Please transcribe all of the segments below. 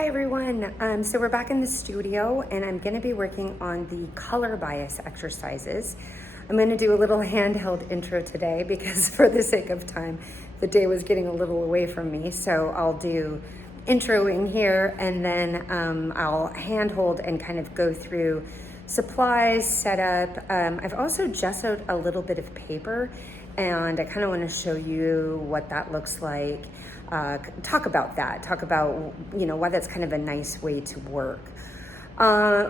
Hi everyone, so we're back in the studio and I'm going to be working on the color bias exercises. I'm going to do a little handheld intro today because for the sake of time, the day was getting a little away from me. So I'll do introing here and then I'll handhold and kind of go through supplies, setup. I've also gessoed a little bit of paper and I kind of want to show you what that looks like. Talk about why that's kind of a nice way to work.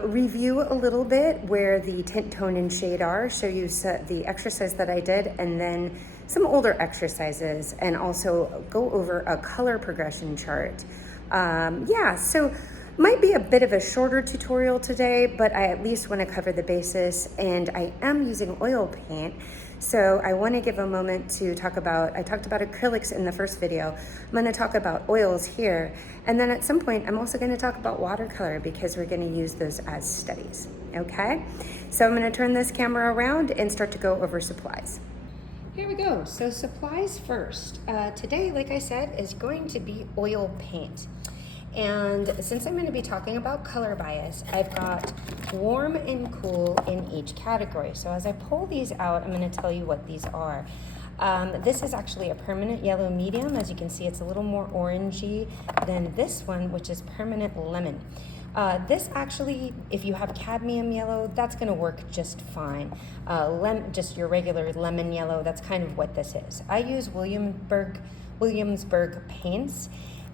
Review a little bit where the tint, tone, and shade are, show you the exercise that I did, and then some older exercises, and also go over a color progression chart. So might be a bit of a shorter tutorial today, but I at least want to cover the basis, and I am using oil paint. So I want to give a moment to talk about, I talked about acrylics in the first video. I'm going to talk about oils here. And then at some point, I'm also going to talk about watercolor because we're going to use those as studies. Okay? So I'm going to turn this camera around and start to go over supplies. Here we go. So supplies first. Today, like I said, is going to be oil paint. And since I'm going to be talking about color bias, I've got warm and cool in each category. So as I pull these out, I'm going to tell you what these are. This is actually a permanent yellow medium. As you can see, it's a little more orangey than this one, which is permanent lemon. This actually, if you have cadmium yellow, that's going to work just fine. Just your regular lemon yellow, that's kind of what this is. I use Williamsburg paints.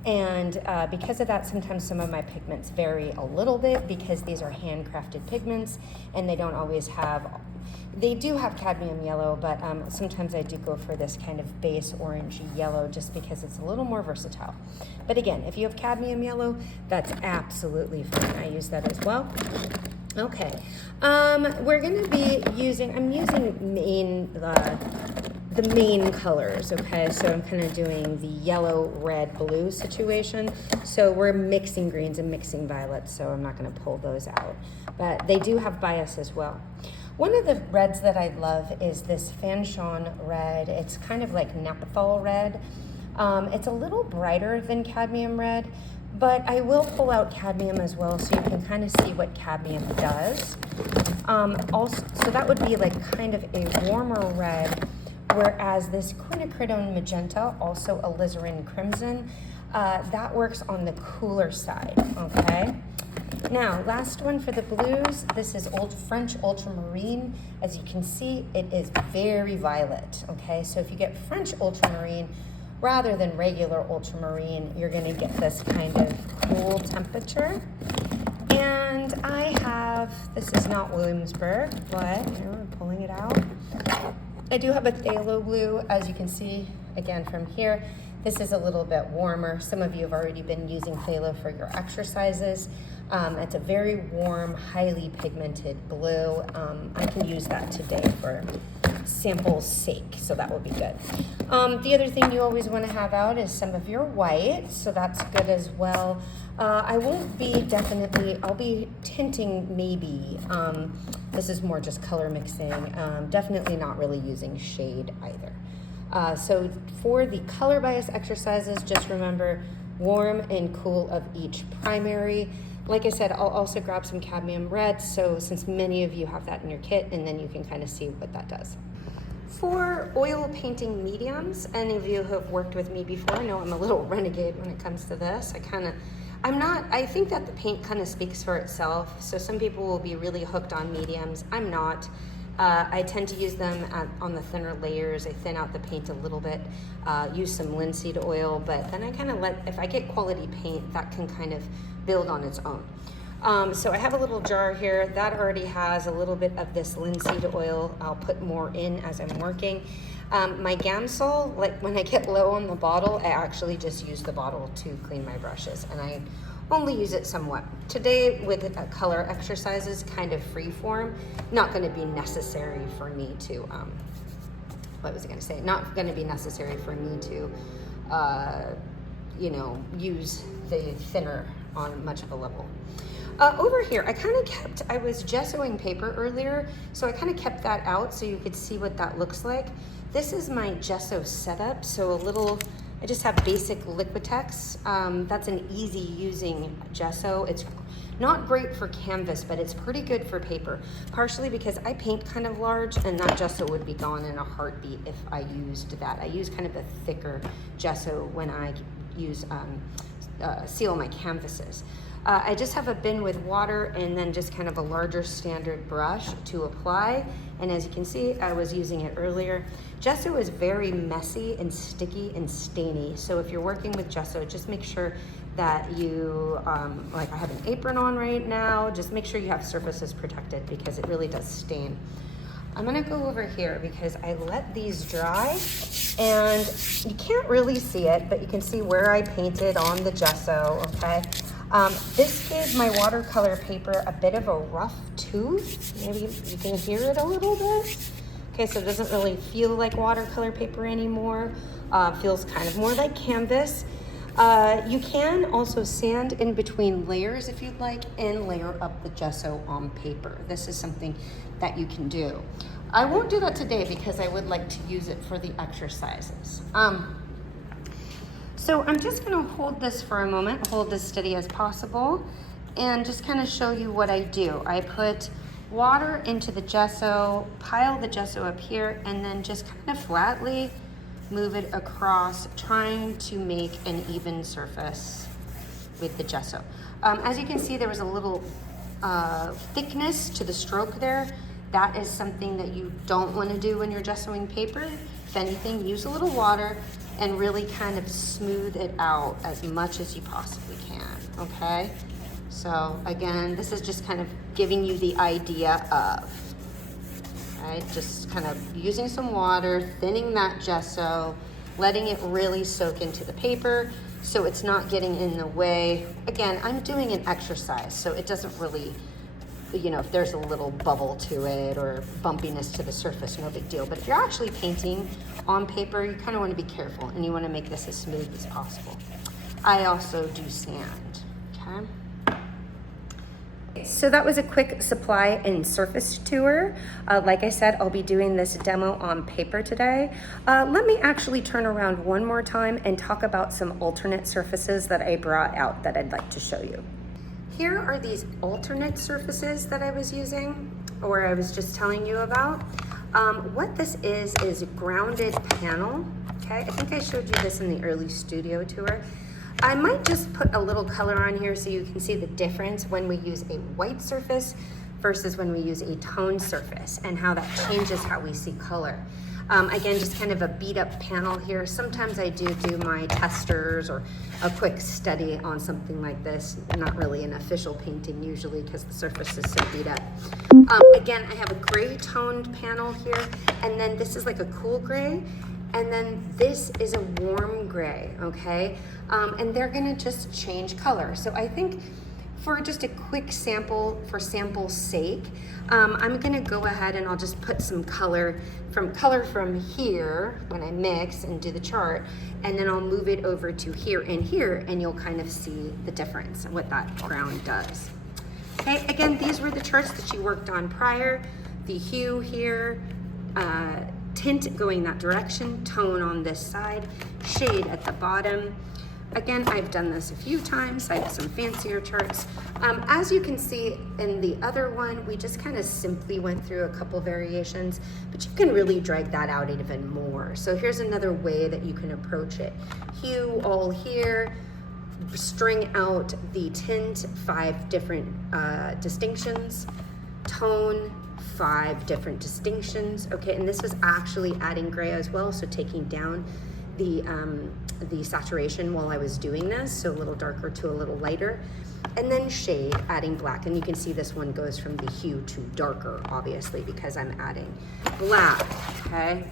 And because of that, sometimes some of my pigments vary a little bit because these are handcrafted pigments and they don't always have, they do have cadmium yellow, but sometimes I do go for this kind of base orangey yellow just because it's a little more versatile. But again, if you have cadmium yellow, that's absolutely fine. I use that as well. Okay, we're gonna be using, I'm using the main colors, okay? So I'm kind of doing the yellow, red, blue situation. So we're mixing greens and mixing violets, so I'm not gonna pull those out. But they do have bias as well. One of the reds that I love is this Fanchon red. It's kind of like Naphthol red. It's a little brighter than cadmium red, but I will pull out cadmium as well so you can kind of see what cadmium does. Also, so that would be like kind of a warmer red, whereas this quinacridone magenta, also alizarin crimson, that works on the cooler side, okay? Now, last one for the blues, this is French ultramarine. As you can see, it is very violet, okay? So if you get French ultramarine rather than regular ultramarine, you're gonna get this kind of cool temperature. And I have, this is not Williamsburg, but I'm pulling it out. I do have a phthalo blue, as you can see, again from here. This is a little bit warmer. Some of you have already been using phthalo for your exercises. It's a very warm, highly pigmented blue. I can use that today for sample's sake, so that will be good. The other thing you always want to have out is some of your white, so that's good as well. I won't be I'll be tinting maybe. This is more just color mixing. Definitely not really using shade either. So for the color bias exercises, just remember warm and cool of each primary. Like I said, I'll also grab some cadmium red, so since many of you have that in your kit, and then you can kind of see what that does. For oil painting mediums, any of you who have worked with me before know I'm a little renegade when it comes to this. I think that the paint kind of speaks for itself. So some people will be really hooked on mediums. I'm not. I tend to use them on the thinner layers. I thin out the paint a little bit, use some linseed oil, but then I kind of if I get quality paint, that can kind of build on its own. So I have a little jar here that already has a little bit of this linseed oil. I'll put more in as I'm working. My Gamsol, like when I get low on the bottle, I actually just use the bottle to clean my brushes, and I only use it somewhat. Today with color exercises, kind of free form, not gonna be necessary for me to, not gonna be necessary for me to, use the thinner on much of a level. Over here, I was gessoing paper earlier, so I kind of kept that out so you could see what that looks like. This is my gesso setup, so I just have basic Liquitex. That's an easy using gesso. It's not great for canvas, but it's pretty good for paper, partially because I paint kind of large and that gesso would be gone in a heartbeat if I used that. I use kind of a thicker gesso when I use seal my canvases. I just have a bin with water and then just kind of a larger standard brush to apply. And as you can see, I was using it earlier. Gesso is very messy and sticky and stainy. So if you're working with gesso, just make sure that you, like I have an apron on right now, just make sure you have surfaces protected because it really does stain. I'm gonna go over here because I let these dry and you can't really see it, but you can see where I painted on the gesso, okay? This gave my watercolor paper a bit of a rough tooth. Maybe you can hear it a little bit. Okay, so it doesn't really feel like watercolor paper anymore. Feels kind of more like canvas. You can also sand in between layers if you'd like and layer up the gesso on paper. This is something that you can do. I won't do that today because I would like to use it for the exercises. So I'm just gonna hold this for a moment, hold this steady as possible, and just kind of show you what I do. I put water into the gesso, pile the gesso up here, and then just kind of flatly move it across, trying to make an even surface with the gesso. As you can see, there was a little thickness to the stroke there. That is something that you don't want to do when you're gessoing paper. If anything, use a little water and really kind of smooth it out as much as you possibly can, okay? So again, this is just kind of giving you the idea of, right? Just kind of using some water, thinning that gesso, letting it really soak into the paper so it's not getting in the way. Again, I'm doing an exercise, so it doesn't really, you know, if there's a little bubble to it or bumpiness to the surface, no big deal. But if you're actually painting on paper, you kind of want to be careful and you want to make this as smooth as possible. I also do sand, okay? So that was a quick supply and surface tour. Like I said, I'll be doing this demo on paper today. Let me actually turn around one more time and talk about some alternate surfaces that I brought out that I'd like to show you. Here are these alternate surfaces that I was using, or I was just telling you about. What this is grounded panel, okay? I think I showed you this in the early studio tour. I might just put a little color on here so you can see the difference when we use a white surface versus when we use a toned surface and how that changes how we see color. Again, just kind of a beat up panel here. Sometimes I do my testers or a quick study on something like this. Not really an official painting usually because the surface is so beat up. Again, I have a gray toned panel here, and then this is like a cool gray. And then this is a warm gray, okay? And they're gonna just change color. So I think for just a quick sample, for sample's sake, I'm gonna go ahead and I'll just put some color from here when I mix and do the chart, and then I'll move it over to here, and you'll kind of see the difference and what that ground does. Okay, again, these were the charts that you worked on prior. The hue here, tint going that direction, tone on this side, shade at the bottom. Again, I've done this a few times. I have some fancier charts. As you can see in the other one, we just kind of simply went through a couple variations, but you can really drag that out even more. So here's another way that you can approach it. Hue all here, string out the tint, 5 different distinctions, tone, 5 different distinctions. Okay, and this was actually adding gray as well, so taking down the saturation while I was doing this, so a little darker to a little lighter. And then shade, adding black, and you can see this one goes from the hue to darker, obviously, because I'm adding black, okay?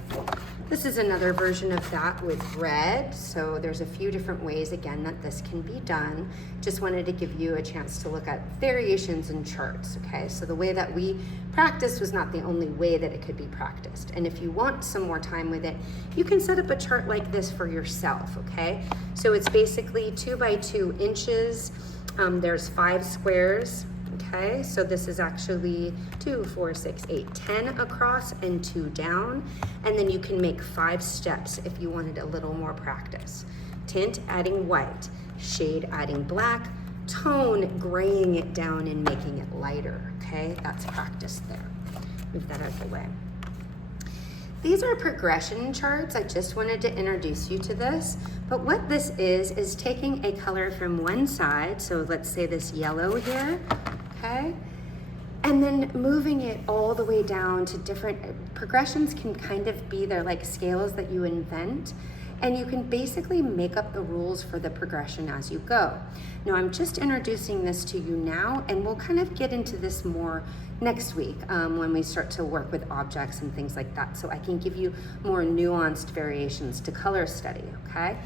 This is another version of that with red, so there's a few different ways, again, that this can be done. Just wanted to give you a chance to look at variations in charts, okay? So the way that we practiced was not the only way that it could be practiced. And if you want some more time with it, you can set up a chart like this for yourself, okay? So it's basically 2 by 2 inches. There's 5 squares, okay? So this is actually 2, 4, 6, 8, 10 across and 2 down. And then you can make 5 steps if you wanted a little more practice. Tint, adding white. Shade, adding black. Tone, graying it down and making it lighter, okay? That's practice there. Move that out of the way. These are progression charts. I just wanted to introduce you to this. But what this is taking a color from one side, so let's say this yellow here, okay? And then moving it all the way down to different, progressions can kind of be, they're like scales that you invent, and you can basically make up the rules for the progression as you go. Now I'm just introducing this to you now, and we'll kind of get into this more next week when we start to work with objects and things like that, so I can give you more nuanced variations to color study, okay?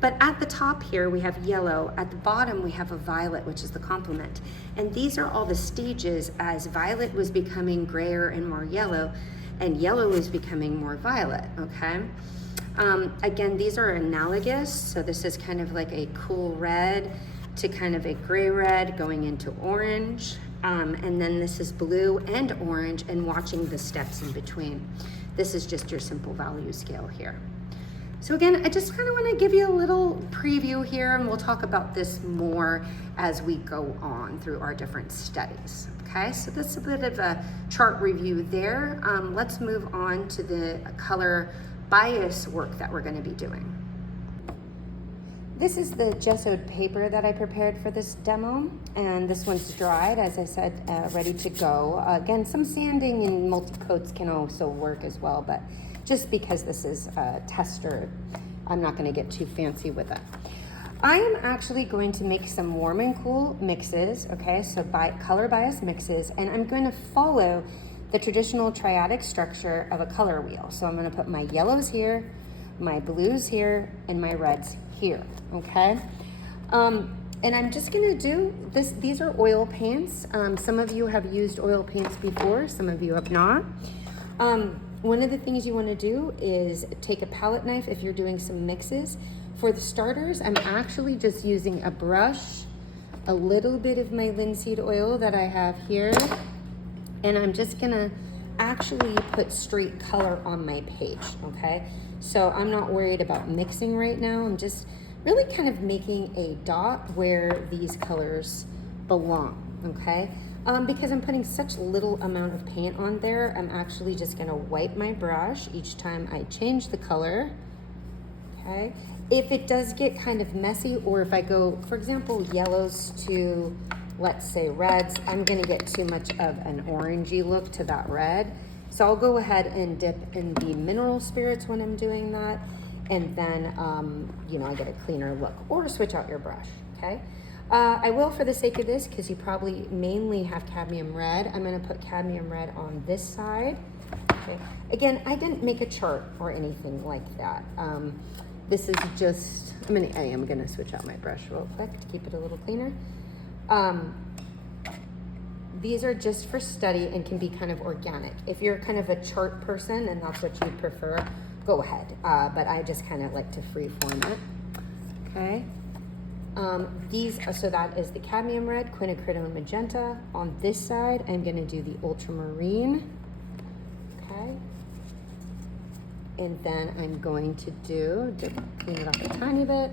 But at the top here, we have yellow. At the bottom, we have a violet, which is the complement. And these are all the stages as violet was becoming grayer and more yellow, and yellow was becoming more violet, okay? Again, these are analogous. So this is kind of like a cool red to kind of a gray red going into orange. And then this is blue and orange, and watching the steps in between. This is just your simple value scale here. So again, I just kind of want to give you a little preview here, and we'll talk about this more as we go on through our different studies. Okay, so that's a bit of a chart review there. Let's move on to the color bias work that we're going to be doing. This is the gessoed paper that I prepared for this demo, and this one's dried, as I said, ready to go. Again, some sanding and multi-coats can also work as well, but just because this is a tester, I'm not going to get too fancy with it. I am actually going to make some warm and cool mixes, okay, so color bias mixes, and I'm going to follow the traditional triadic structure of a color wheel. So I'm going to put my yellows here, my blues here, and my reds here, okay? And I'm just gonna do this. These are oil paints. Some of you have used oil paints before, some of you have not. One of the things you wanna do is take a palette knife if you're doing some mixes. For the starters, I'm actually just using a brush, a little bit of my linseed oil that I have here, and I'm just gonna actually put straight color on my page, okay? So I'm not worried about mixing right now. I'm just really kind of making a dot where these colors belong, okay? Because I'm putting such little amount of paint on there, I'm actually just gonna wipe my brush each time I change the color, okay? If it does get kind of messy, or if I go, for example, yellows to, let's say, reds, I'm gonna get too much of an orangey look to that red. So I'll go ahead and dip in the mineral spirits when I'm doing that, and then, you know, I get a cleaner look. Or switch out your brush, okay? I will, for the sake of this, because you probably mainly have cadmium red, I'm gonna put cadmium red on this side, okay? Again, I didn't make a chart or anything like that. This is just, I am gonna switch out my brush real quick to keep it a little cleaner. These are just for study and can be kind of organic. If you're kind of a chart person and that's what you prefer, go ahead. But I just kind of like to freeform it, okay? So that is the cadmium red, quinacridone magenta. On this side, I'm gonna do the ultramarine, okay? And then I'm going to clean it up a tiny bit,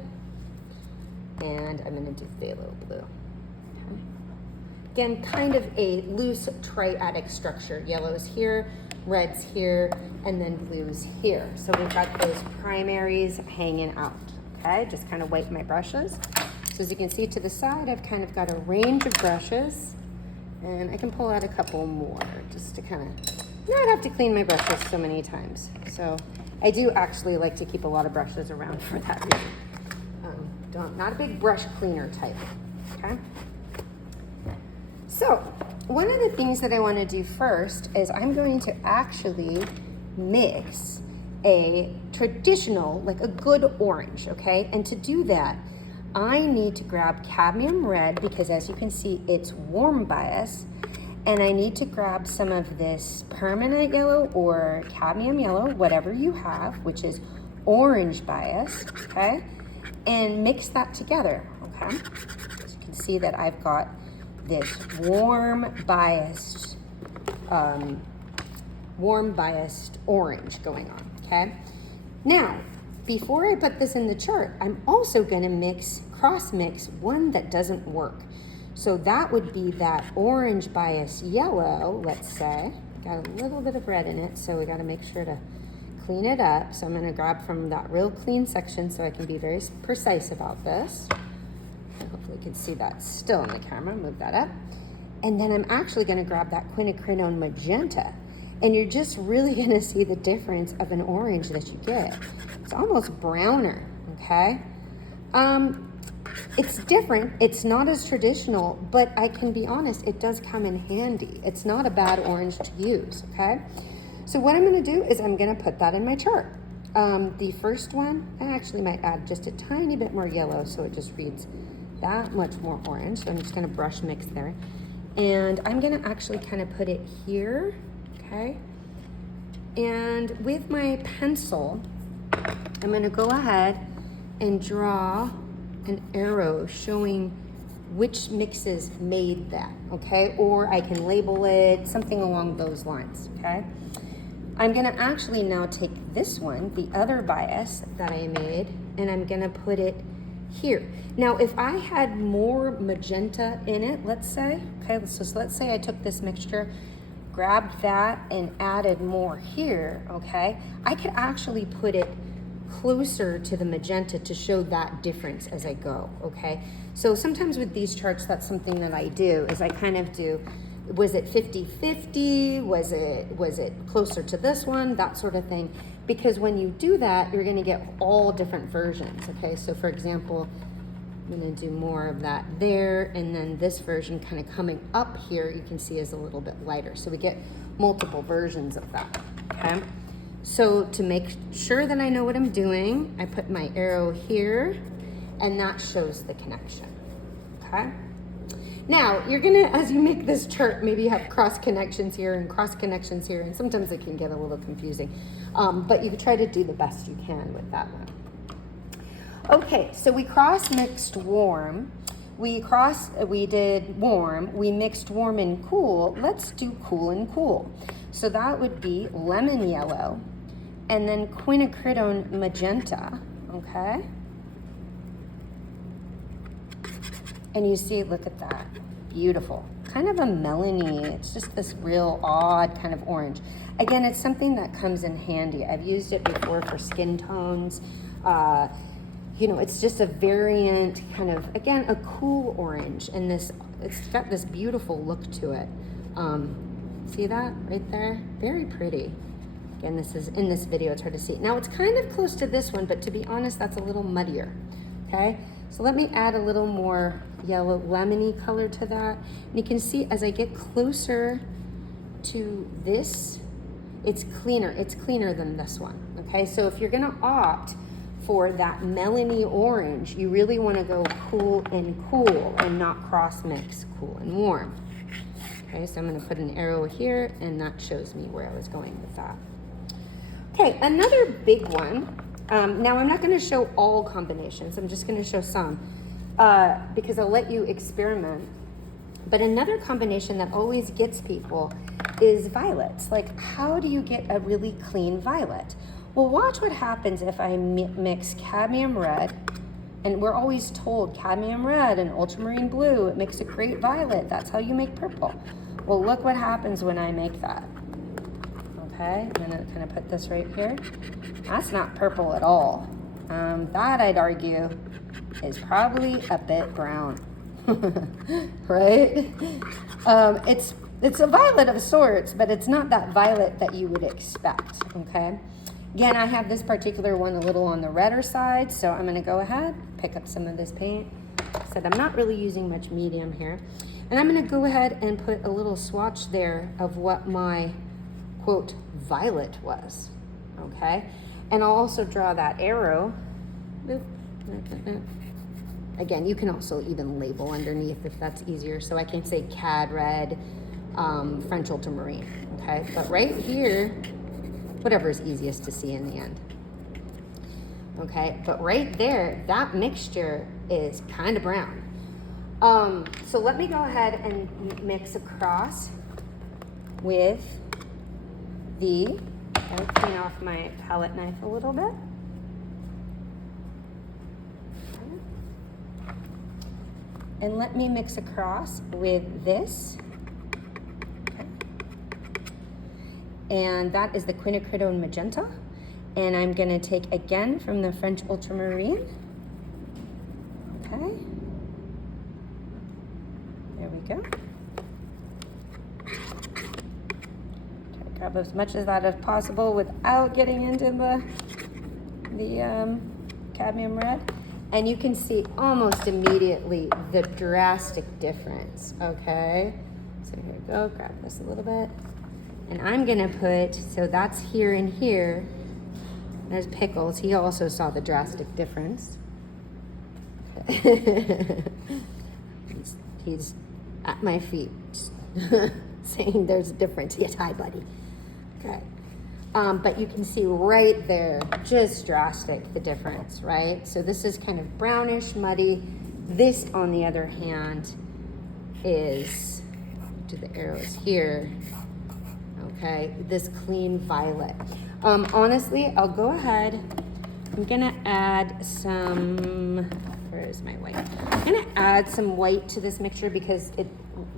and I'm gonna do phthalo blue, okay? Again, kind of a loose triadic structure. Yellows here, reds here, and then blues here. So we've got those primaries hanging out, okay? Just kind of wipe my brushes. So as you can see to the side, I've kind of got a range of brushes, and I can pull out a couple more just to kind of not have to clean my brushes so many times. So I do actually like to keep a lot of brushes around for that reason. Not a big brush cleaner type, okay? So one of the things that I want to do first is I'm going to actually mix a traditional, like a good orange, okay? And to do that, I need to grab cadmium red, because as you can see, it's warm bias, and I need to grab some of this permanent yellow or cadmium yellow, whatever you have, which is orange bias, okay? And mix that together, okay? So you can see that I've got this warm biased orange going on, okay? Now, before I put this in the chart, I'm also gonna cross mix one that doesn't work. So that would be that orange bias yellow, let's say. Got a little bit of red in it, so we gotta make sure to clean it up. So I'm gonna grab from that real clean section so I can be very precise about this. Hopefully you can see that still in the camera, move that up. And then I'm actually gonna grab that quinacridone magenta, and you're just really gonna see the difference of an orange that you get. It's almost browner, okay? It's different, it's not as traditional, but I can be honest, it does come in handy. It's not a bad orange to use, okay? So what I'm gonna do is I'm gonna put that in my chart. The first one, I actually might add just a tiny bit more yellow so it just reads that much more orange. So I'm just gonna brush mix there. And I'm gonna actually kind of put it here, okay? And with my pencil, I'm gonna go ahead and draw an arrow showing which mixes made that, okay? Or I can label it, something along those lines, okay? I'm gonna actually now take this one, the other bias that I made, and I'm gonna put it here. Now, if I had more magenta in it, let's say, okay, so let's say I took this mixture, grabbed that and added more here, okay? I could actually put it closer to the magenta to show that difference as I go, okay? So sometimes with these charts, that's something that I do, is I kind of do, was it 50-50? Was it closer to this one? That sort of thing. Because when you do that, you're gonna get all different versions, okay? So for example, I'm gonna do more of that there, and then this version kind of coming up here, you can see is a little bit lighter. So we get multiple versions of that, okay? So to make sure that I know what I'm doing, I put my arrow here, and that shows the connection, okay? Now, you're gonna, as you make this chart, maybe have cross connections here and cross connections here, and sometimes it can get a little confusing, but you can try to do the best you can with that one. Okay, so we cross-mixed warm, we did warm, we mixed warm and cool. Let's do cool and cool. So that would be lemon yellow, and then quinacridone magenta, okay? And you see, look at that, beautiful. Kind of a melony, it's just this real odd kind of orange. Again, it's something that comes in handy. I've used it before for skin tones. You know, it's just a variant kind of, again, a cool orange, and it's got this beautiful look to it. See that right there? Very pretty. Again, this is in this video, it's hard to see. Now it's kind of close to this one, but to be honest, that's a little muddier, okay? So let me add a little more yellow lemony color to that. And you can see as I get closer to this, it's cleaner than this one, okay? So if you're gonna opt for that melony orange, you really wanna go cool and not cross mix cool and warm. Okay, so I'm gonna put an arrow here, and that shows me where I was going with that. Okay, another big one. Now I'm not gonna show all combinations, I'm just gonna show some because I'll let you experiment. But another combination that always gets people is violets. Like, how do you get a really clean violet? Well, watch what happens if I mix cadmium red, and we're always told cadmium red and ultramarine blue, it makes a great violet. That's how you make purple. Well, look what happens when I make that. Okay, I'm gonna kind of put this right here. That's not purple at all. That, I'd argue, is probably a bit brown, right? It's a violet of sorts, but it's not that violet that you would expect, okay? Again, I have this particular one a little on the redder side, so I'm gonna go ahead, pick up some of this paint. I said I'm not really using much medium here. And I'm gonna go ahead and put a little swatch there of what my, quote, violet was, okay? And I'll also draw that arrow. Again, you can also even label underneath if that's easier. So I can say cad red, French ultramarine, okay? But right here, whatever is easiest to see in the end. Okay, but right there, that mixture is kind of brown. So let me go ahead and mix across with the, I'll clean off my palette knife a little bit. And let me mix across with this. Okay. And that is the quinacridone magenta. And I'm gonna take again from the French ultramarine. Okay. There we go. Try to grab as much of that as possible without getting into the cadmium red. And you can see almost immediately the drastic difference, okay? So here we go, grab this a little bit. And I'm gonna put, so that's here and here. There's Pickles, he also saw the drastic difference. he's at my feet saying there's a difference. Yes, hi buddy. Okay. But you can see right there, just drastic, the difference, right? So this is kind of brownish, muddy. This, on the other hand, is, to the arrows here, okay? This clean violet. Honestly, I'll go ahead. I'm gonna add some, where is my white? I'm gonna add some white to this mixture because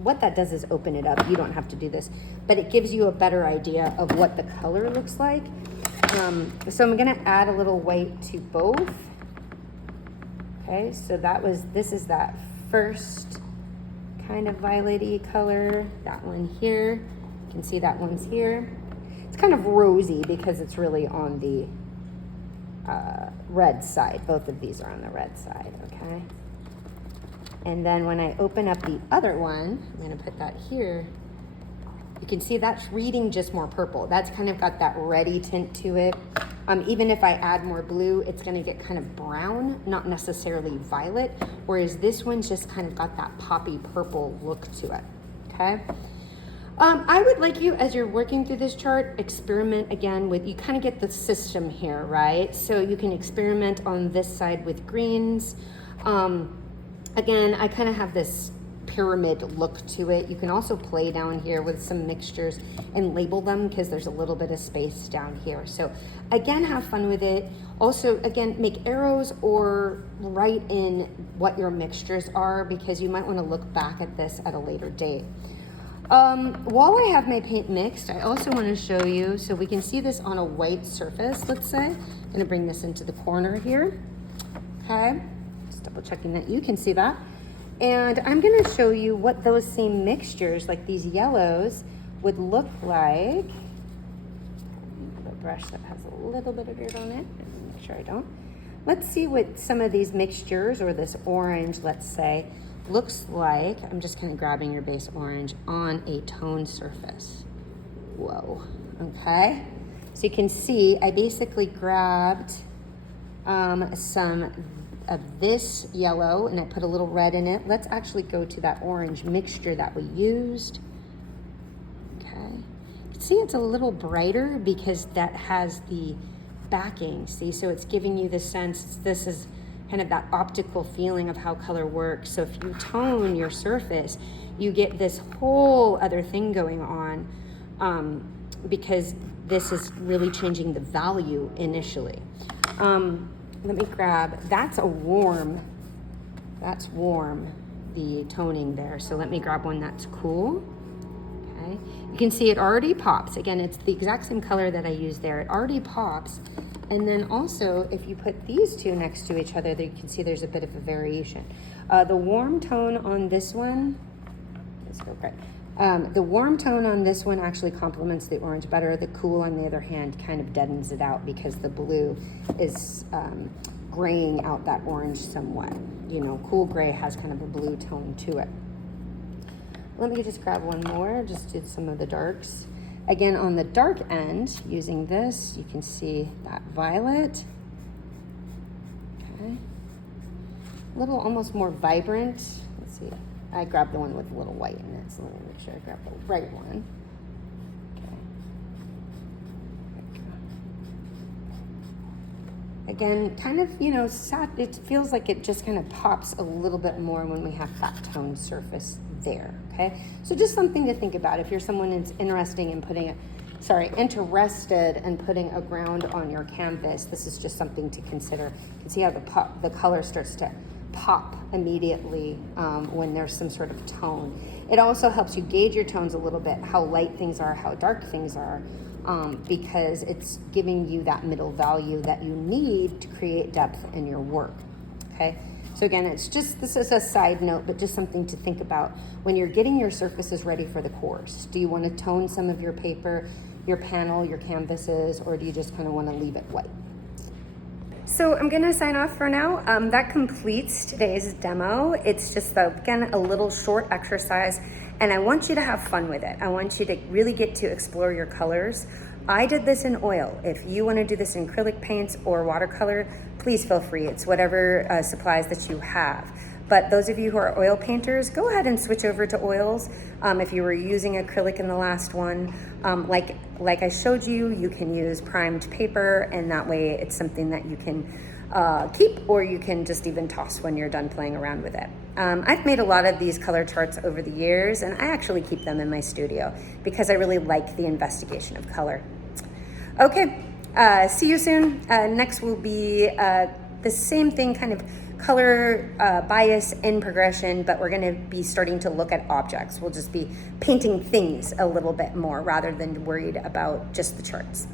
what that does is open it up. You don't have to do this, but it gives you a better idea of what the color looks like. So I'm gonna add a little white to both. Okay, so this is that first kind of violet-y color. That one here, you can see that one's here. It's kind of rosy because it's really on the red side. Both of these are on the red side, okay? And then when I open up the other one, I'm gonna put that here, you can see that's reading just more purple. That's kind of got that reddy tint to it. Even if I add more blue, it's gonna get kind of brown, not necessarily violet, whereas this one's just kind of got that poppy purple look to it, okay? I would like you, as you're working through this chart, experiment again with, you kind of get the system here, right? So you can experiment on this side with greens. Again, I kind of have this pyramid look to it. You can also play down here with some mixtures and label them because there's a little bit of space down here. So again, have fun with it. Also, again, make arrows or write in what your mixtures are because you might want to look back at this at a later date. While I have my paint mixed, I also want to show you, so we can see this on a white surface, let's say. I'm going to bring this into the corner here. Okay, just double checking that you can see that. And I'm going to show you what those same mixtures, like these yellows, would look like. A brush that has a little bit of dirt on it. Make sure I don't. Let's see what some of these mixtures, or this orange, let's say, looks like. I'm just kind of grabbing your base orange on a toned surface. Whoa, okay. So you can see I basically grabbed some of this yellow and I put a little red in it. Let's actually go to that orange mixture that we used. Okay, you can see it's a little brighter because that has the backing, see? So it's giving you the sense, this is kind of that optical feeling of how color works. So if you tone your surface, you get this whole other thing going on because this is really changing the value initially. Let me grab, that's warm, the toning there. So let me grab one that's cool. Okay, you can see it already pops. Again, it's the exact same color that I used there. It already pops. And then also, if you put these two next to each other, you can see there's a bit of a variation. The warm tone on this one, let's go right. The warm tone on this one actually complements the orange better. The cool, on the other hand, kind of deadens it out because the blue is graying out that orange somewhat. You know, cool gray has kind of a blue tone to it. Let me just grab one more, just did some of the darks. Again, on the dark end, using this, you can see that violet. Okay. A little almost more vibrant. Let's see. I grabbed the one with a little white in it, so let me make sure I grab the right one. Okay. Again, kind of, you know, it feels like it just kind of pops a little bit more when we have that toned surface there, okay? So just something to think about if you're someone that's interested in putting a ground on your canvas. This is just something to consider. You can see how the color starts to pop immediately when there's some sort of tone. It also helps you gauge your tones a little bit, how light things are, how dark things are, because it's giving you that middle value that you need to create depth in your work, okay? So again, this is a side note, but just something to think about when you're getting your surfaces ready for the course. Do you want to tone some of your paper, your panel, your canvases, or do you just kind of want to leave it white? So I'm gonna sign off for now. That completes today's demo. It's just, again, a little short exercise, and I want you to have fun with it. I want you to really get to explore your colors. I did this in oil. If you wanna do this in acrylic paints or watercolor, please feel free. It's whatever supplies that you have. But those of you who are oil painters, go ahead and switch over to oils. If you were using acrylic in the last one, like I showed you, you can use primed paper, and that way it's something that you can keep, or you can just even toss when you're done playing around with it. I've made a lot of these color charts over the years, and I actually keep them in my studio because I really like the investigation of color. Okay, see you soon. Next will be the same thing, kind of color bias in progression, but we're gonna be starting to look at objects. We'll just be painting things a little bit more rather than worried about just the charts.